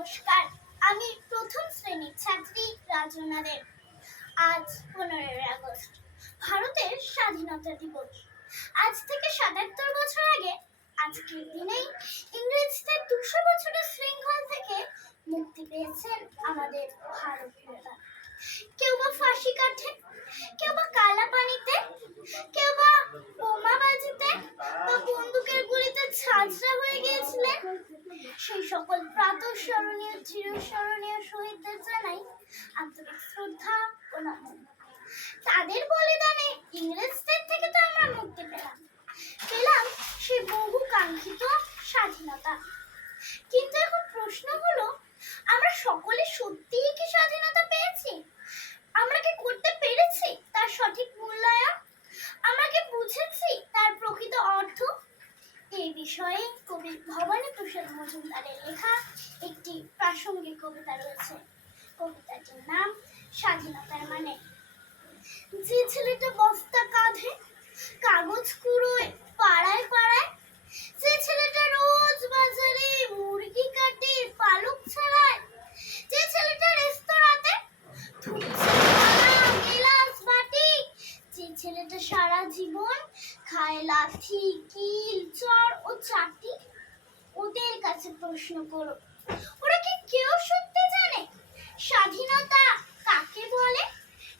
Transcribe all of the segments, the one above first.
নমস্কার, আমি প্রথম শ্রেণীর ছাত্রী রাজনা দেব। আজ 15 আগস্ট, ভারতের স্বাধীনতা দিবস। আজ থেকে 77 বছর আগে আজকের দিনেই ইংরেজদের 200 বছরের শৃঙ্খল থেকে মুক্তি পেয়েছেন আমাদের ভারতীয়রা। কেউ বা ফাঁসি কাঠে, কেউ বা কালা পানিতে, কেউ বা বোমাবাজিতে বা বন্দুকের গুলিতে ঝাঁঝরা হয়ে গিয়েছিলেন। সেই সকল প্রাতঃস্মরণীয় চিরস্মরণীয় শহীদদের জানাই আন্তরিক শ্রদ্ধা ও নমন। তাদের বলিদানে ইংরেজদের থেকে তো আমরা মুক্তি পেলাম সেই বহু কাঙ্ক্ষিত স্বাধীনতা। কিন্তু এখন প্রশ্ন হলো, আমরা সকলে সত্যিই কি স্বাধীনতা পেয়েছি? আমরা কি করতে পেরেছি তার সঠিক মূল্যায়ন? আমরা কি বুঝেছি তার প্রকৃত অর্থ? এই বিষয়ে কবি ভবানী প্রসাদ মজুমদারের লেখা একটি প্রাসঙ্গিক কবিতা রয়েছে। কবিতাটির নাম স্বাধীনতার মানে। যে ছেলেটা বস্তা কাঁধে, কাগজ কুড়োয় পাড়ায় পাড়ায়, যে ছেলেটা রোজ বাজারে মুরগি কাটে পালক ছাড়ায়, যে ছেলেটা রেস্তোরাঁতে ধুচ্ছে গ্লাস বাটি, যে ছেলেটা সারা জীবন খায় লাথি কিল চড় ও চাটি, ওদের কাছে প্রশ্ন করো, ওরা কি কেউ সত্যি জানে স্বাধীনতা কাকে বলে,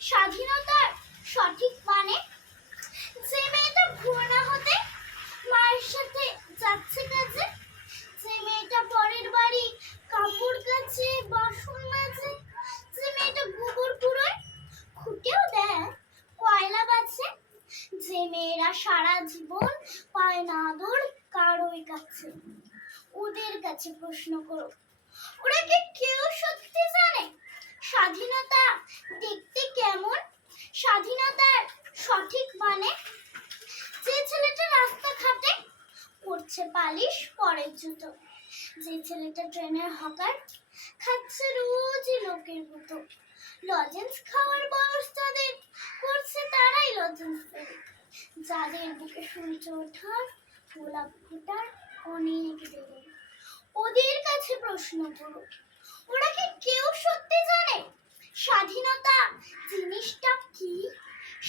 স্বাধীনতার সঠিক মানে? যে মেয়েটা ভোর না হতে মায়ের সাথে যাচ্ছে কাজে, যে মেয়েটা পরের বাড়ি কাপড় কাচে বাসন মাজে, যে মেয়েটা গোবর কুড়োয় খুঁটেও দেয় কয়লা বাজে, যে মেয়েরা সারা জীবন পায় না আদর কারোই কাছে, ওদের কাছে প্রশ্ন করো, ওরা কি কেউ সত্যি জানে স্বাধীনতা দেখতে কেমন, স্বাধীনতার সঠিক মানে? যে ছেলেটা রাস্তাঘাটে করছে পালিশ পরের জুতো, যে ছেলেটা ট্রেনের হকার খাচ্ছে রোজই লোকের মতো, লজেন্স খাওয়ার বয়স যাদের করছে তারাই লজেন্স ফেলে, যাদের বুকে সূর্য ওঠার গোলাপ ফোটার অনেক দেরি, ওদের কাছে প্রশ্ন করো, ওরা কি কেউ সত্যি জানে স্বাধীনতা জিনিসটা কি,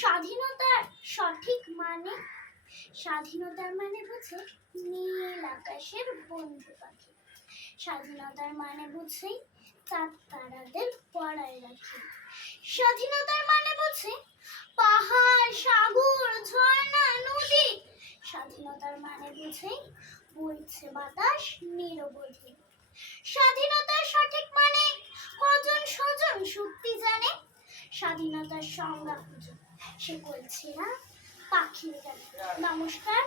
স্বাধীনতার সঠিক মানে? স্বাধীনতার মানে বুঝে নীল আকাশের বন্ধু পাখি, স্বাধীনতার মানে বুঝে চাঁদ তারাদের পড়ায় রাখি, স্বাধীনতার মানে বুঝে পাহাড় সাগর ঝর্ণা নদী, স্বাধীনতার মানে বুঝে বইছে বাতাস নিরবধি। স্বাধীনতার সঠিক মানে কজন স্বজন সত্যি জানে, স্বাধীনতার সংজ্ঞা খুঁজো সে বলছে না পাখির গানে। নমস্কার।